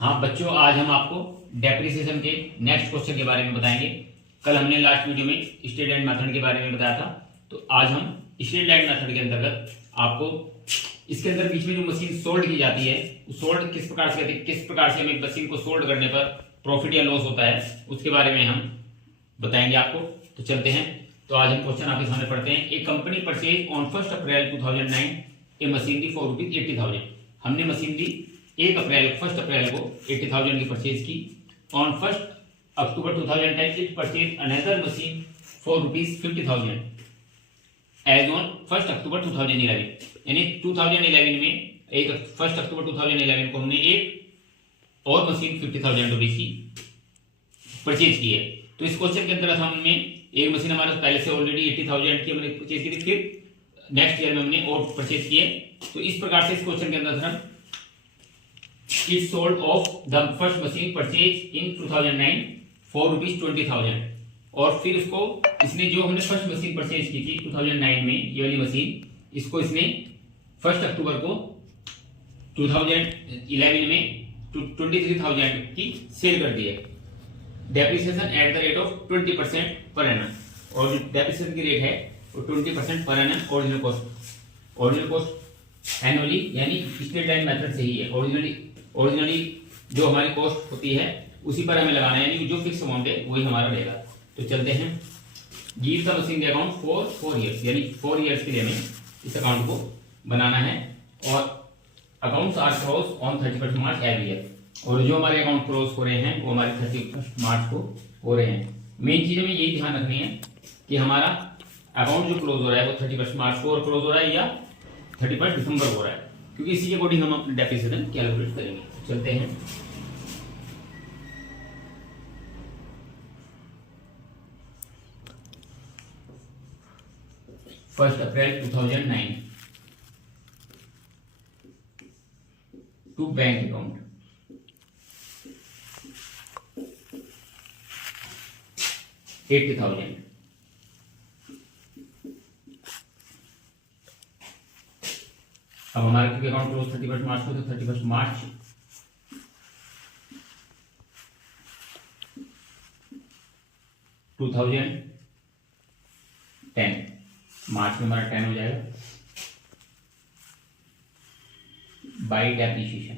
हाँ बच्चों, आज हम आपको डेप्रिसिएशन के नेक्स्ट क्वेश्चन के बारे में बताएंगे। कल हमने लास्ट वीडियो में स्ट्रेट लाइन मेथड के बारे में बताया था, तो आज हम स्ट्रेट लाइन मेथड के अंतर्गत आपको इसके अंदर बीच में जो मशीन सोल्ड की जाती है, सोल्ड किस प्रकार से किस प्रकार से हमें मशीन को सोल्ड करने पर प्रॉफिट या लॉस होता है, उसके बारे में हम बताएंगे आपको। तो चलते हैं। तो आज हम क्वेश्चन आपके सामने पढ़ते हैं। A company purchase on 1 April 2009 a machinery for ₹80,000। हमने मशीनरी 1 अप्रैल को 80,000 की परचेज की। On 1 October 2010 it purchase another machine for ₹50,000 as on 1 October 2011। यानी 2011 में 1 अक्टूबर 2011 को हमने एक और मशीन 50,000 रुपीज की परचेज की है। तो इस क्वेश्चन के अंतर्गत हमने एक मशीन हमारे पहले से ऑलरेडी 80,000 की हमने परचेज की थी, फिर नेक्स्ट ईयर में हमने और परचेज किए। तो इस प्रकार से इस क्वेश्चन के अंदर हम It sold off the first machine purchased in 2009 for ₹20,000। और फिर उसको इसने जो हमने फर्स्ट मशीन परचेज की थी 2009 में, ये वाली मशीन, इसको इसने 1 अक्टूबर को 2011 में 23,000 की सेल कर दी है। Depreciation at the rate of 20% per annum, और जो डेप्रिसिएशन की रेट है वो 20% per annum original cost annually, यानी स्ट्रेट लाइन मेथड से ही है। ओरिजिनली जो हमारी कॉस्ट होती है उसी पर हमें लगाना है, यानी जो फिक्स अमाउंट है वही हमारा रहेगा। तो चलते हैं। Give the machine the account for 4 years, यानी 4 ईयर्स के लिए हमें इस अकाउंट को बनाना है। और accounts are close on 31 March every year, और जो हमारे अकाउंट क्लोज हो रहे हैं वो हमारे 31 मार्च को हो रहे हैं। मेन चीज हमें यही ध्यान रखनी है कि हमारा अकाउंट जो क्लोज हो रहा है वो 31 मार्च को और क्लोज हो रहा है या 31 दिसंबर को हो रहा है, क्योंकि इसी के अकॉर्डिंग हम अपने डेप्रिसिएशन कैलकुलेट करेंगे। चलते हैं। First April 2009 to bank account $80,000। अब हमारे क्योंकि अकाउंट क्लोज 31 मार्च को, तो 31 मार्च 2010, मार्च में हमारा 10 हो जाएगा बाई डेप्रिसिएशन।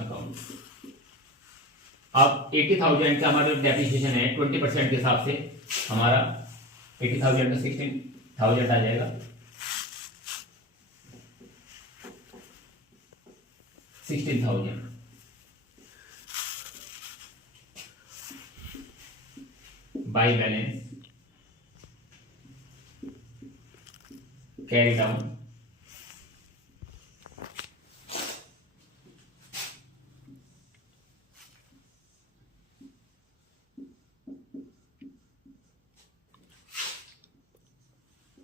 अकाउंट अब 80,000 का हमारा डेप्रिसिएशन है 20% के हिसाब से, हमारा 80,000 में 16,000 आ जाएगा। 16,000 बाई बैलेंस कैरी डाउन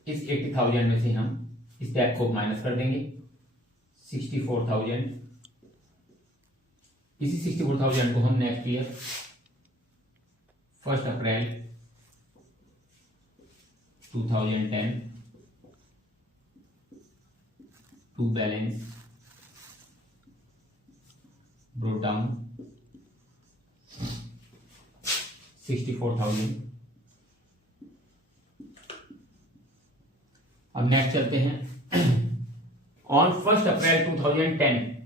इस 80,000 में से हम इस टैग को माइनस कर देंगे। 64,000, इसी 64,000 को हम next year 1 April 2010 to balance brought down 64,000। अब नेक्स्ट चलते हैं। On 1 April 2010,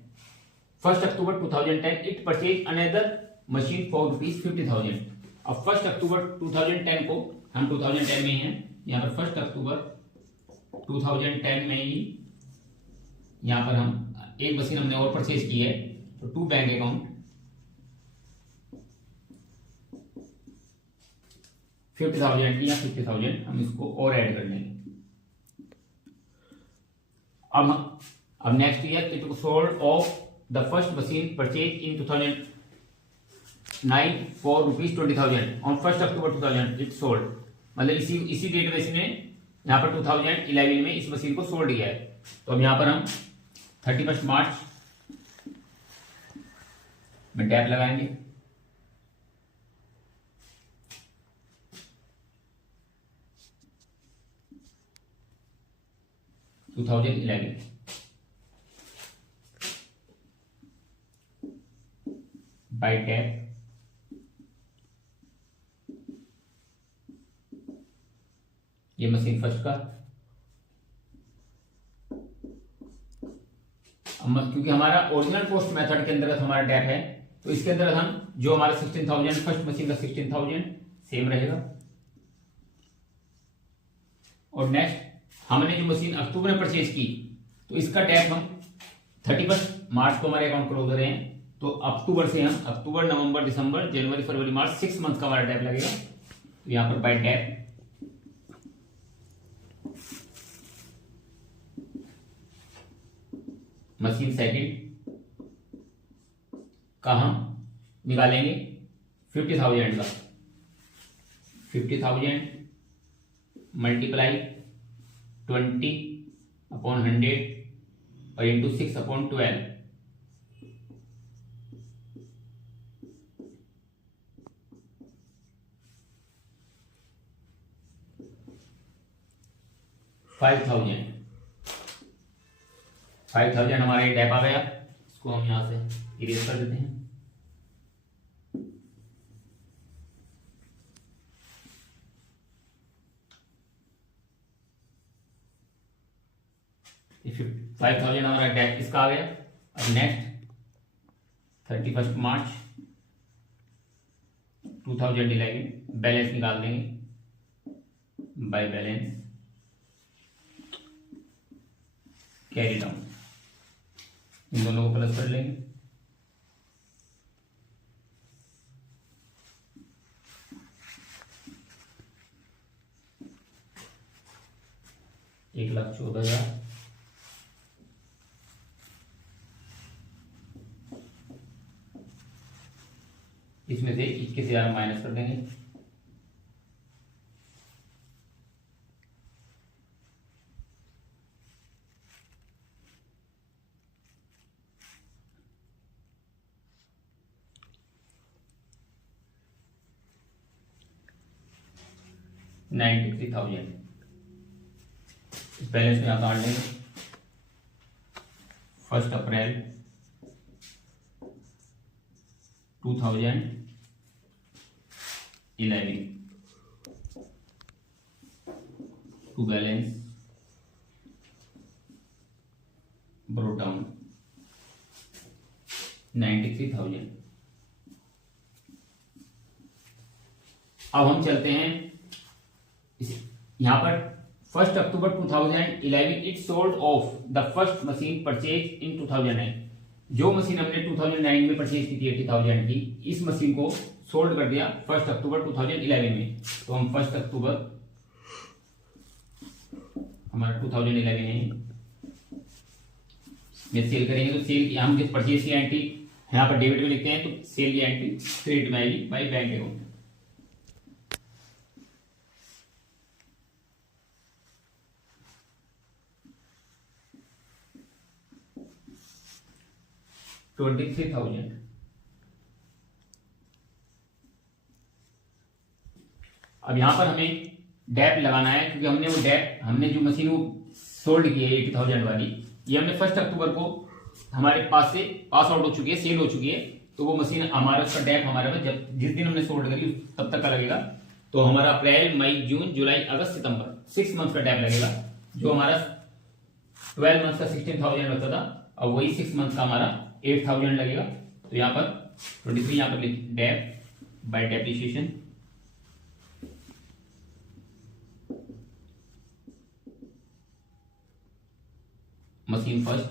1 October 2010 it purchase another machine for ₹50,000। अब 1 अक्टूबर 2010 को, हम 2010 में हैं यहाँ पर, 1 अक्टूबर 2010 में ही यहाँ पर हम एक मशीन हमने और परचेज की है। तो टू बैंक अकाउंट 50,000 की या 50,000 हम इसको और ऐड कर लेंगे। अब next year it sold off the first machine purchase in 2009 for ₹20,000 on 1 October 2000 it sold, मतलब इसी डेट में इसने यहाँ पर 2011 में इस मशीन को सोल्ड किया है। तो अब यहाँ पर हम 31 मार्च में टैप लगाएंगे। 2011 बाय टैप ये मशीन फर्स्ट का। क्योंकि हमारा ओरिजिनल कॉस्ट मेथड के अंतर्गत हमारा डैप है, तो इसके अंदर हम जो हमारा 16,000 फर्स्ट मशीन का 16,000 सेम रहेगा। और नेक्स्ट हमने जो मशीन अक्टूबर में परचेज की, तो इसका टैप हम 31 मार्च को हमारे अकाउंट क्लोज कर रहे हैं, तो अक्टूबर से हम अक्टूबर, नवंबर, दिसंबर, जनवरी, फरवरी, मार्च 6 मंथ का हमारा टैप लगेगा। तो यहां पर बाय टैप मशीन सेकंड का हम निकालेंगे 50,000 का। 50,000 मल्टीप्लाई 20/100 और इंटू 6/12 5,000 हमारा ये डैप आ गया। इसको हम यहां से इरेज कर देते हैं। ये 5,000 हमारा डैप इसका आ गया। अब नेक्स्ट 31 मार्च 2011 बैलेंस निकाल देंगे बाय बैलेंस कैरी डाउन, इन दोनों को प्लस कर लेंगे। एक 1,14,000 इसमें से 21,000 माइनस कर देंगे। $93,000 इस बैलेंस में आप काट लेंगे। 1 अप्रैल 2011 टू बैलेंस ब्रोट डाउन 93,000। अब हम चलते हैं यहां पर 1 October 2011 it sold off the first machine purchase in 2009। जो मशीन हमने 2009 में परचेज की थी 80,000 की, इस मशीन को सोल्ड कर दिया 1 अक्टूबर 2011 में। तो हम 1 अक्टूबर हमारा 2011 है में सेल करेंगे। तो सेल हम जिस परचेज की एंट्री यहाँ पर डेबिट में लिखते हैं, तो सेल की एंट्री क्रेडिट में आएगी बाई बैंक अकाउंट। $23,000। अब यहां पर हमें डैप लगाना है, क्योंकि हमने जो मशीन वो सोल्ड की है 80,000 वाली, ये हमने 1 अक्टूबर को हमारे पास से पास आउट हो चुकी है, सेल हो चुकी है। तो वो मशीन हमारा उसका डैप हमारे में जब जिस दिन हमने सोल्ड करी तब तक का लगेगा। तो हमारा अप्रैल, मई, जून, जुलाई, अगस्त, सितंबर 6 मंथ का डैप लगेगा। जो हमारा 12 मंथ का 16,000 लगता था, अब वही 6 मंथ का हमारा 8,000 लगेगा। तो यहाँ पर 23 यहाँ पर dep by depreciation machine first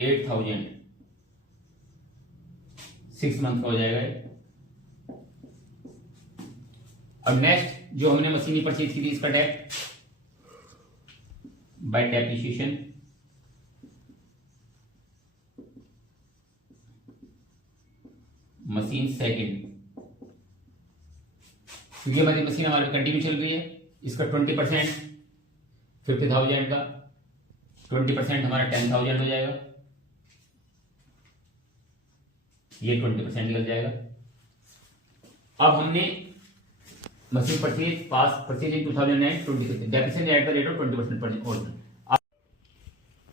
8,000 6 month का हो जाएगा। अब नेक्स्ट जो हमने मशीन परचेज की थी, इसका dep by depreciation machine second, क्योंकि हमारी मशीन हमारी कंटिन्यू चल रही है। इसका 20% 50,000 का 20% हमारा 10,000 हो जाएगा। ये 20% निकल जाएगा। अब हमने machine purchase in 2023 depreciation at the rate of 20% पर annum।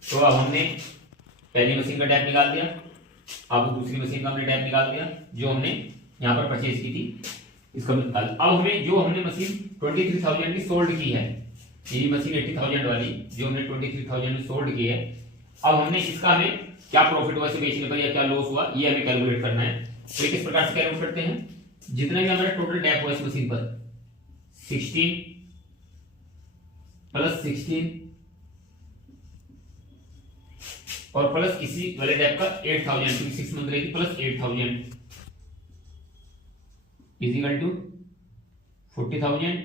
तो अब हमने पहली मशीन का डेप निकाल दिया, अब दूसरी मशीन का हमने डेप निकाल दिया जो हमने यहाँ पर परचेज की थी, इसको निकाल। अब हमें जो हमने मशीन 23,000 की सोल्ड की है, ये मशीन 80,000 वाली जो हमने 23,000 में सोल्ड की है, अब हमने इसका हमें क्या प्रॉफिट हुआ इसे बेचने पर या क्या लॉस हुआ ये हमें कैलकुलेट करना है। तो किस प्रकार से कैलकुलेट करते हैं, जितना भी हमारा टोटल डेप हुआ इस मशीन पर 16 प्लस 16 और प्लस इसी वाले डेप का 8,000 क्योंकि 6 मंथ रहेगी plus 8,000 is equal to 40,000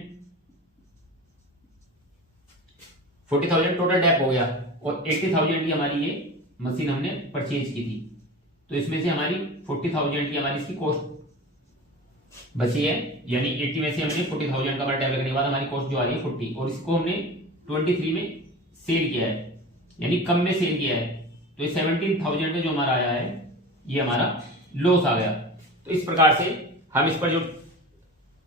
total dep हो गया और 80,000 की हमारी ये मशीन हमने परचेज की थी। तो इसमें से हमारी 40,000 की हमारी इसकी कॉस्ट बची है, यानी 80 में से हमने 40,000 का हमारा डेप लगने के बाद हमारी कॉस्ट जो आ रही है 40 और इसको हमने 23 में सेल किया है यानी कम में सेल किया है। तो ये 17,000 में जो हमारा आया है ये हमारा लॉस आ गया। तो इस प्रकार से हम इस पर जो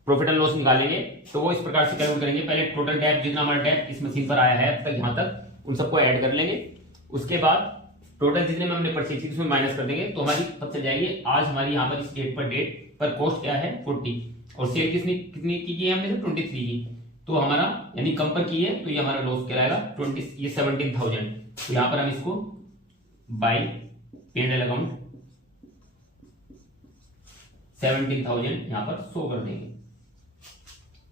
प्रॉफिट एंड लॉस निकालेंगे तो वो इस प्रकार से कैलकुलेट करेंगे। पहले टोटल डेप जितना हमारा डेप इस मशीन पर आया है अब तक यहाँ तक उन सबको ऐड कर लेंगे, उसके बाद टोटल जितने में हमने परचेज की उसमें माइनस कर देंगे तो हमारी पता चल जाएगी आज हमारी यहाँ पर इस डेट पर कॉस्ट क्या है 40 और सेल कितनी की है हमने 23 की, तो हमारा यानी कम पर की है तो ये हमारा लॉस कहलाएगा 17,000। तो यहाँ पर हम इसको बाय P&L अकाउंट 17,000 यहाँ पर शो कर देंगे,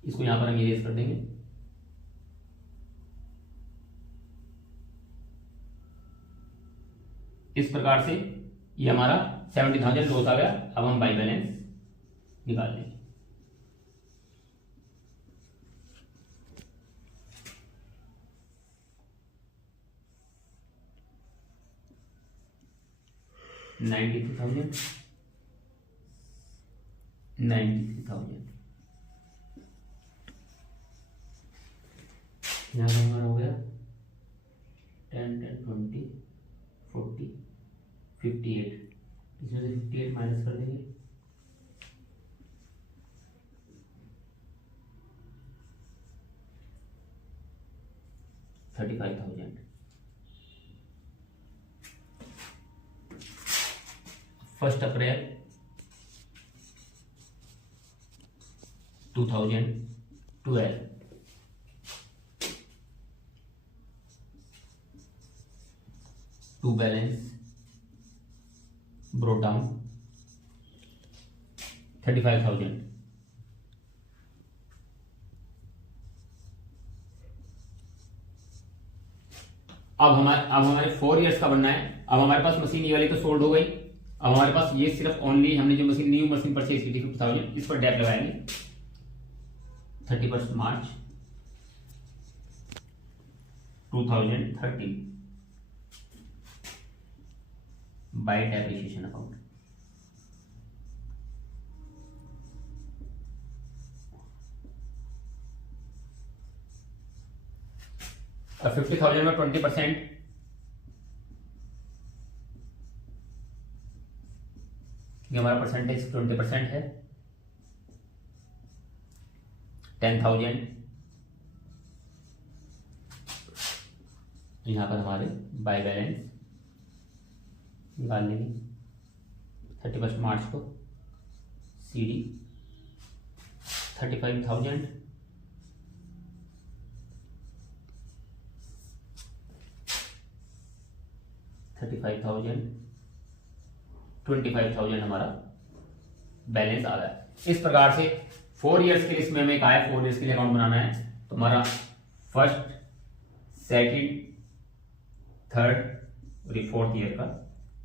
इसको यहाँ पर हम इरेज कर देंगे। इस प्रकार से ये हमारा 17,000 लॉस आ गया। अब हम बाय बैलेंस निकाल लेंगे। $93,000 यहाँ हमारा हो गया 10, 10, 20, 40, 58, इसमें से 58 माइनस कर देंगे, 35,000। First April 2012 to balance brought down 35,000। अब हमारे 4 इयर्स का बनना है। अब हमारे पास मशीन ये वाली तो सोल्ड हो गई, अब हमारे पास ये सिर्फ ओनली हमने जो न्यू मशीन परचेज की थी 50,000 इस पर डेप लगाएंगे 31 मार्च 2013 बाय डेप्रिसिएशन अकाउंट। अब 50,000 में 20% हमारा परसेंटेज 20% है 10,000 यहाँ पर हमारे बाय बैलेंस निकाल लेंगे 31 मार्च को CD 35,000 25,000 हमारा बैलेंस आ रहा है। इस प्रकार से 4 इयर्स के लिए इसमें हमें कहा है 4 इयर्स के लिए अकाउंट बनाना है। तो हमारा फर्स्ट, सेकंड, थर्ड और ये 4th ईयर का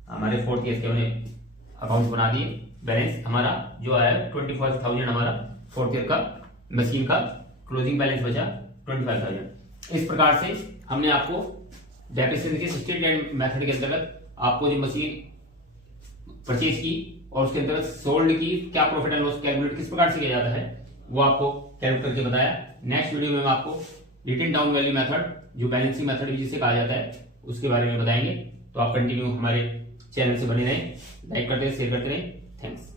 हमारे 4th ईयर के हमने अकाउंट बना दिए। बैलेंस हमारा जो आया 25,000 हमारा 4th ईयर का मशीन का क्लोजिंग बैलेंस बचा 25,000। इस प्रकार से हमने आपको डेप्रिसिएशन के स्टेट एंड मेथड के अंतर्गत आपको जो मशीन परचेज की और उसके अंतर्गत सोल्ड की क्या प्रॉफिट एंड लॉस कैलकुलेट किस प्रकार से किया जाता है वो आपको कैलकुलेट करके बताया। नेक्स्ट वीडियो में हम आपको रिटन डाउन वैल्यू मेथड जो बैलेंसिंग मेथड भी जिसे कहा जाता है उसके बारे में बताएंगे। तो आप कंटिन्यू हमारे चैनल से बने रहें, लाइक करते रहें, शेयर करते रहें। थैंक्स।